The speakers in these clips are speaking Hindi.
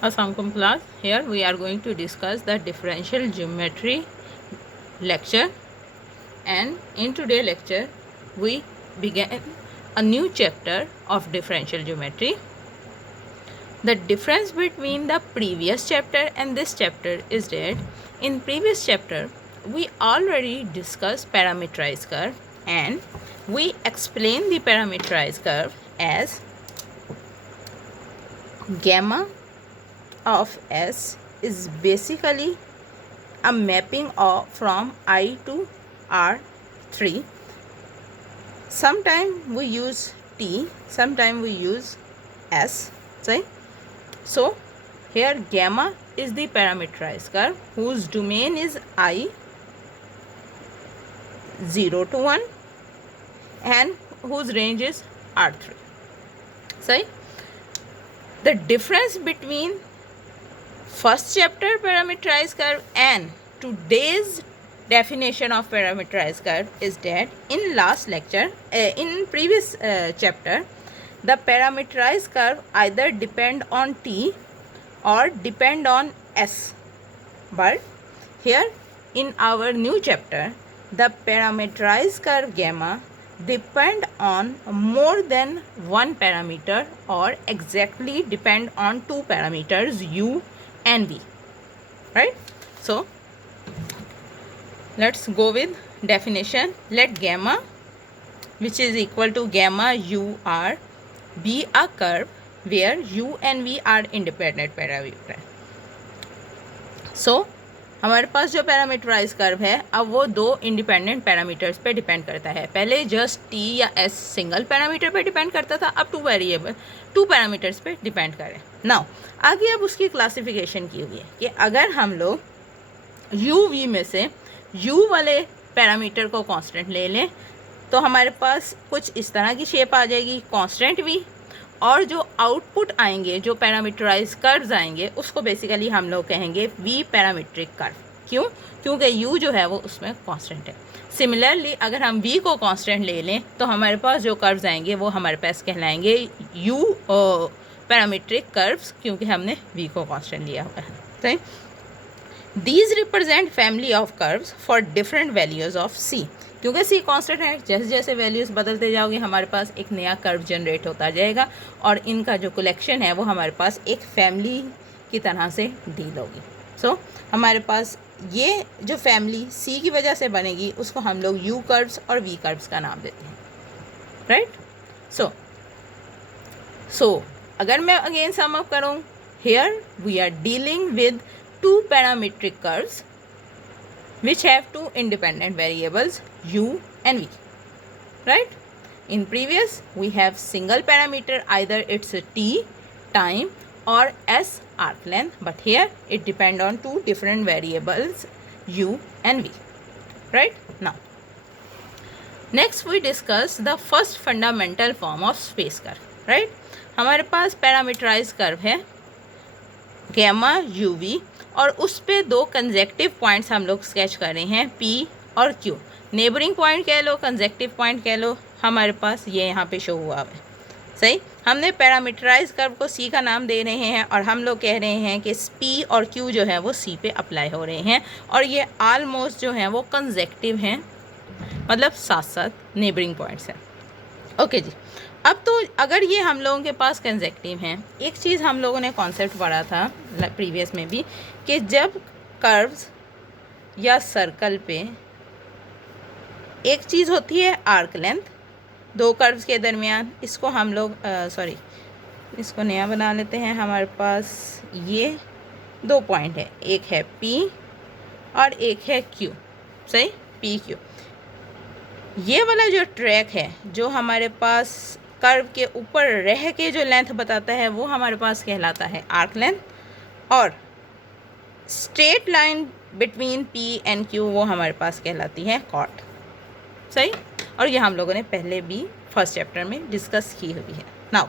Assalamualaikum class. Here we are going to discuss the differential geometry lecture, and in today's lecture we begin a new chapter of differential geometry. The difference between the previous chapter and this chapter is that in previous chapter we already discussed parameterized curve, and we explain the parameterized curve as gamma of S is basically a mapping of from I to R3. Sometimes we use T, sometimes we use S, right? So here gamma is the parameterized curve whose domain is I 0 to 1 and whose range is R3. So the difference between first chapter parameterized curve and today's definition of parameterized curve is that in last lecture, in previous chapter, the parameterized curve either depend on T or depend on S, but here in our new chapter the parameterized curve gamma depend on more than one parameter, or exactly depend on two parameters u and v, right? So let's go with definition. Let gamma, which is equal to gamma u r, be a curve where u and v are independent parameter. So हमारे पास जो पैरामीटराइज कर्व है अब वो दो इंडिपेंडेंट पैरामीटर्स पे डिपेंड करता है. पहले जस्ट टी या एस सिंगल पैरामीटर पे डिपेंड करता था, अब टू पैरामीटर्स पे डिपेंड करें. नाउ आगे अब उसकी क्लासिफिकेशन की हुई है कि अगर हम लोग यू वी में से यू वाले पैरामीटर को कांस्टेंट ले लें तो हमारे पास कुछ इस तरह की शेप आ जाएगी, कांस्टेंट वी, और जो आउटपुट आएंगे, जो पैरामीटराइज कर्व्स आएंगे, उसको बेसिकली हम लोग कहेंगे वी पैरामीट्रिक कर्व. क्यों? क्योंकि यू जो है वो उसमें कांस्टेंट है. सिमिलरली अगर हम वी को कांस्टेंट ले लें तो हमारे पास जो कर्व्स आएंगे वो हमारे पास कहलाएंगे यू पैरामीट्रिक कर्व्स, क्योंकि हमने वी को कांस्टेंट लिया हुआ है. तो these represent family of curves for different values of C. क्योंकि सी कांस्टेंट है, जैसे जैसे वैल्यूज़ बदलते जाओगे हमारे पास एक नया कर्व जनरेट होता जाएगा, और इनका जो कलेक्शन है वो हमारे पास एक फैमिली की तरह से डील होगी. सो हमारे पास ये जो फैमिली सी की वजह से बनेगी उसको हम लोग यू कर्व्स और वी कर्व्स का नाम देते हैं, राइट? सो अगर मैं अगेन सम अप करूँ, here we are dealing with two parametric curves which have two independent variables u and v, right? In previous we have single parameter, either it's a t time or s arc length, but here it depend on two different variables u and v, right? Now next we discuss the first fundamental form of space curve, right? हमारे पास पैरामीटराइज कर्व है गैमा यू वी, और उस पे दो कंजेक्टिव पॉइंट्स हम लोग स्केच कर रहे हैं P और Q. नेबरिंग पॉइंट कह लो, कंजेक्टिव पॉइंट कह लो, हमारे पास ये यहाँ पे शो हुआ है. सही, हमने पैरामीटराइज कर्व को C का नाम दे रहे हैं और हम लोग कह रहे हैं कि P और Q जो है वो C पे अप्लाई हो रहे हैं, और ये ऑलमोस्ट जो हैं वो कंजेक्टिव हैं, मतलब साथ साथ नेबरिंग पॉइंट्स हैं. ओके जी. अब तो अगर ये हम लोगों के पास कंजेक्टिव हैं, एक चीज़ हम लोगों ने कॉन्सेप्ट पढ़ा था प्रीवियस में भी कि जब कर्व्स या सर्कल पे एक चीज़ होती है आर्क लेंथ दो कर्व्स के दरमियान, इसको हम लोग इसको नया बना लेते हैं. हमारे पास ये दो पॉइंट है, एक है P और एक है Q. सही, P Q. ये वाला जो ट्रैक है जो हमारे पास कर्व के ऊपर रह के जो लेंथ बताता है वो हमारे पास कहलाता है आर्क लेंथ, और straight line between P and Q वो हमारे पास कहलाती है कॉर्ड. सही, और ये हम लोगों ने पहले भी फर्स्ट चैप्टर में डिस्कस की हुई है. नाउ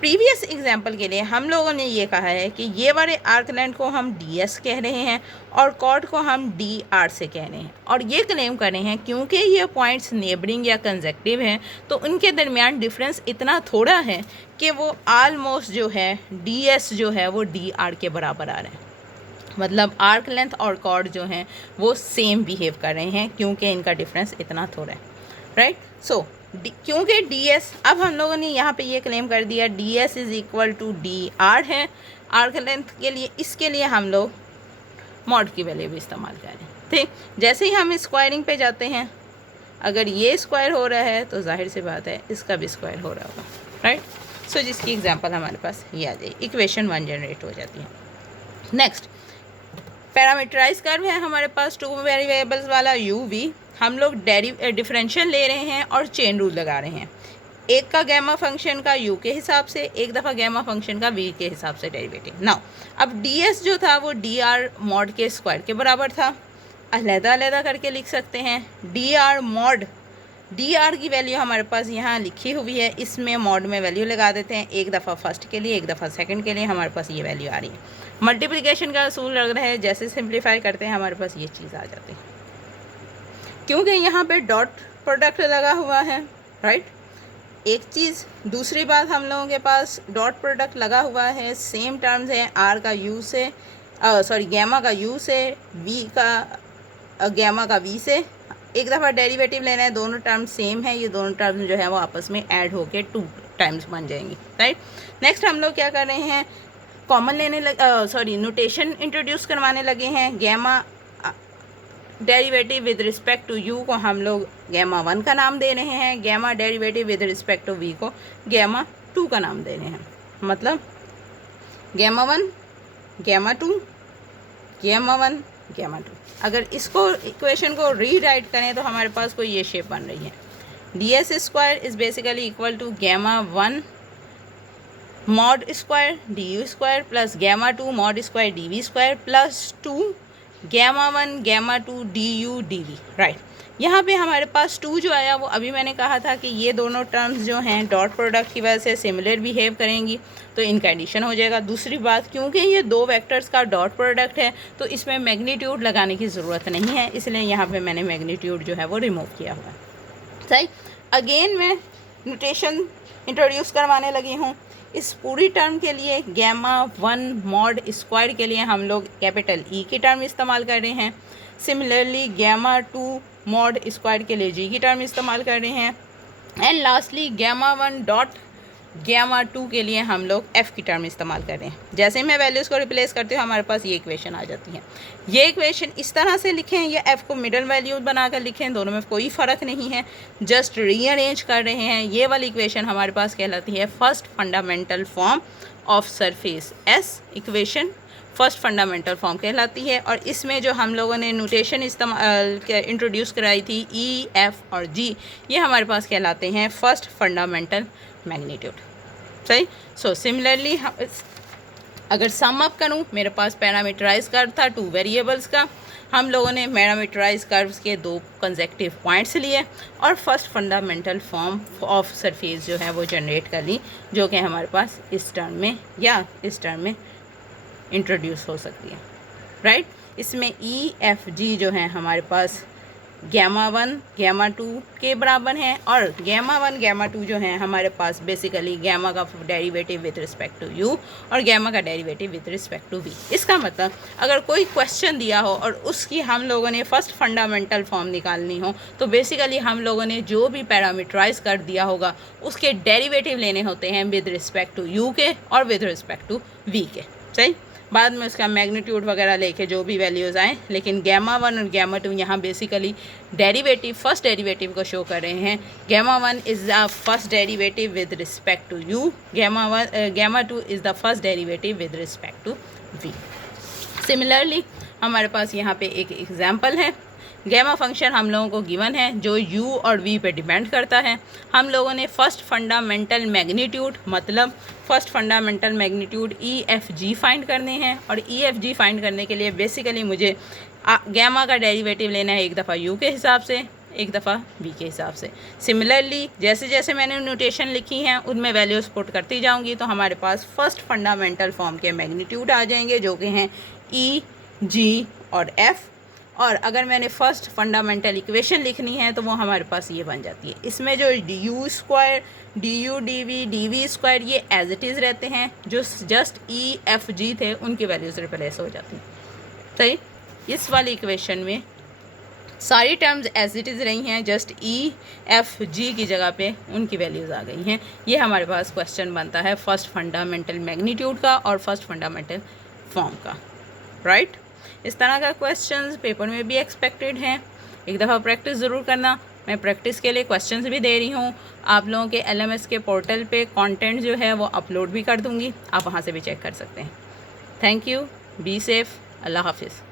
प्रीवियस एग्जाम्पल के लिए हम लोगों ने ये कहा है कि ये वाले आर्क लेंथ को हम ds कह रहे हैं और कॉर्ड को हम dr से कह रहे हैं, और ये क्लेम कर रहे हैं क्योंकि ये पॉइंट्स नेबरिंग या कंसेक्टिव हैं तो उनके दरमियान डिफरेंस इतना थोड़ा है कि वो आलमोस्ट जो है ds जो है वो dr के बराबर आ रहा है। मतलब आर्क लेंथ और कॉर्ड जो हैं वो सेम बिहेव कर रहे हैं क्योंकि इनका डिफरेंस इतना थोड़ा है, राइट। सो क्योंकि ds, अब हम लोगों ने यहाँ पे ये क्लेम कर दिया ds is equal to dr है आर्क लेंथ के लिए, इसके लिए हम लोग मॉड की वैल्यू भी इस्तेमाल कर रहे हैं। ठीक, जैसे ही हम स्क्वायरिंग पे जाते हैं, अगर ये स्क्वायर हो रहा है तो जाहिर सी बात है इसका भी स्क्वायर हो रहा होगा, राइट। सो जिसकी एग्जांपल हमारे पास ये आ जाए, इक्वेशन 1 जनरेट हो जाती है। नेक्स्ट, पैरामीटराइज कर्व है हमारे पास 2 वेरिएबल्स वाला u v। हम लोग डिफरेंशियल ले रहे हैं और चेन रूल लगा रहे हैं, एक का गैमा फंक्शन का u के हिसाब से, एक दफ़ा गैमा फंक्शन का v के हिसाब से डेरिवेटिव। नाउ अब ds जो था वो dr मॉड के स्क्वायर के बराबर था, अलहदा करके लिख सकते हैं। dr मॉड, dr की वैल्यू हमारे पास यहाँ लिखी हुई है, इसमें मॉड में वैल्यू लगा देते हैं, एक दफ़ा फर्स्ट के लिए एक दफ़ा सेकंड के लिए हमारे पास ये वैल्यू आ रही है। मल्टीप्लिकेशन का असूल लग रहा है, जैसे सिंप्लीफाई करते हैं हमारे पास ये चीज़ आ जाती है क्योंकि यहाँ पे डॉट प्रोडक्ट लगा हुआ है, राइट। एक चीज़, दूसरी बात, हम लोगों के पास डॉट प्रोडक्ट लगा हुआ है, सेम टर्म्स है, आर का यू से गैमा का u से, v का गैमा का v से, एक दफ़ा डेरिवेटिव लेना है, दोनों टर्म्स सेम है, ये दोनों टर्म्स जो है वो आपस में ऐड होके 2 टाइम्स बन जाएंगी, राइट। नेक्स्ट हम लोग क्या कर रहे हैं, कॉमन लेने लगे, नोटेशन इंट्रोड्यूस करवाने लगे हैं। Gamma derivative with respect to u को हम लोग गैमा 1 का नाम दे रहे हैं, gamma derivative with respect to v को गैमा 2 का नाम दे रहे हैं। मतलब गैमा 1 गैमा 2 गैमा 1 गैमा 2। अगर इसको इक्वेशन को रीराइट करें तो हमारे पास कोई ये शेप बन रही है, ds square is basically equal to gamma 1 mod square du square plus gamma 2 mod square dv square plus 2 gamma 1 gamma 2 du dv, right. यहाँ पे हमारे पास 2 जो आया वो अभी मैंने कहा था कि ये दोनों टर्म्स जो हैं डॉट प्रोडक्ट की वजह से सिमिलर बिहेव करेंगी तो इनका एडिशन हो जाएगा। दूसरी बात, क्योंकि ये 2 वेक्टर्स का डॉट प्रोडक्ट है तो इसमें मैग्नीट्यूड लगाने की ज़रूरत नहीं है, इसलिए यहाँ पे मैंने मैग्नीट्यूड जो है वो रिमूव किया हुआ है, सही। अगेन मैं नोटेशन इंट्रोड्यूस करवाने लगी हूँ। इस पूरी टर्म के लिए गैमा 1 मॉड स्क्वायर के लिए हम लोग कैपिटल E की टर्म इस्तेमाल कर रहे हैं। सिमिलरली गैमा 2 मॉड स्क्वायर के लिए G की टर्म इस्तेमाल कर रहे हैं। And lastly gamma 1 dot gamma 2 के लिए हम लोग F की टर्म इस्तेमाल कर रहे हैं। जैसे मैं वैल्यूज़ को रिप्लेस करती हूँ हमारे पास ये इक्वेशन आ जाती है। ये इक्वेशन इस तरह से लिखें या F को मिडल वैल्यू बनाकर लिखें, दोनों में कोई फ़र्क नहीं है, जस्ट रीअरेंज कर रहे हैं। ये वाली इक्वेशन हमारे पास कहलाती है first fundamental form of surface S equation, first fundamental form कहलाती है। और इसमें जो हम लोगों ने नोटेशन इस्तेमाल इंट्रोड्यूस कराई थी E, F और G, ये हमारे पास कहलाते हैं फर्स्ट फंडामेंटल मैग्नीट्यूड, सही। सो सिमिलरली अगर सम अप करूँ, मेरे पास पैरामीटराइज कर्व था 2 वेरिएबल्स का, हम लोगों ने पैरामीटराइज कर्व्स के 2 कंसेक्टिव पॉइंट्स लिए और first fundamental form of surface जो है वो जनरेट कर ली, जो कि हमारे पास इस टर्म में या इस टर्म में इंट्रोड्यूस हो सकती है, राइट। इसमें E, F, G जो है हमारे पास गैमा 1 गैमा 2 के बराबर हैं और गैमा 1 गैमा 2 जो है हमारे पास बेसिकली गैमा का derivative with respect to u और गैमा का derivative with respect to v। इसका मतलब अगर कोई क्वेश्चन दिया हो और उसकी हम लोगों ने फर्स्ट फंडामेंटल फॉर्म निकालनी हो तो बेसिकली हम लोगों ने जो भी पैरामीटराइज कर दिया होगा उसके डेरिवेटिव लेने होते हैं विद रिस्पेक्ट टू u के और विद रिस्पेक्ट टू v के, सही। बाद में उसका मैग्नीट्यूड वगैरह लेके जो भी वैल्यूज़ आए, लेकिन गैमा 1 और गैमा 2 यहाँ बेसिकली डेरिवेटिव फर्स्ट डेरिवेटिव को शो कर रहे हैं। Gamma 1 is the first derivative with respect to u, gamma 2 is the first derivative with respect to v। Similarly हमारे पास यहाँ पे एक एग्जांपल है, गैमा फंक्शन हम लोगों को गिवन है जो u और v पे डिपेंड करता है। हम लोगों ने फर्स्ट फंडामेंटल मैग्नीट्यूड मतलब first fundamental magnitude EFG find करने हैं और EFG फाइंड करने के लिए बेसिकली मुझे गैमा का डेरिवेटिव लेना है एक दफ़ा u के हिसाब से, एक दफ़ा v के हिसाब से। सिमिलरली जैसे जैसे मैंने नोटेशन लिखी हैं उनमें वैल्यूज़ पुट करती जाऊंगी तो हमारे पास फर्स्ट फंडामेंटल फॉर्म के मैग्नीट्यूड आ जाएंगे जो कि हैं E, G और F। और अगर मैंने फर्स्ट फंडामेंटल इक्वेशन लिखनी है तो वो हमारे पास ये बन जाती है। इसमें जो du square, du dv, dv square ये एज इट इज़ रहते हैं, जो जस्ट E, F, G थे उनकी वैल्यूज़ रिप्लेस हो जाती हैं। सही, इस वाली इक्वेशन में सारी टर्म्स एज इट इज़ रही हैं, जस्ट E, F, G की जगह पे उनकी वैल्यूज़ आ गई हैं। ये हमारे पास क्वेश्चन बनता है फर्स्ट फंडामेंटल मैग्नीट्यूड का और फर्स्ट फंडामेंटल फॉर्म का, राइट। इस तरह का क्वेश्चंस पेपर में भी एक्सपेक्टेड हैं। एक दफ़ा प्रैक्टिस ज़रूर करना। मैं प्रैक्टिस के लिए क्वेश्चंस भी दे रही हूँ। आप लोगों के LMS के पोर्टल पे कंटेंट जो है वो अपलोड भी कर दूँगी, आप वहाँ से भी चेक कर सकते हैं। थैंक यू, बी सेफ़, अल्लाह हाफिज़।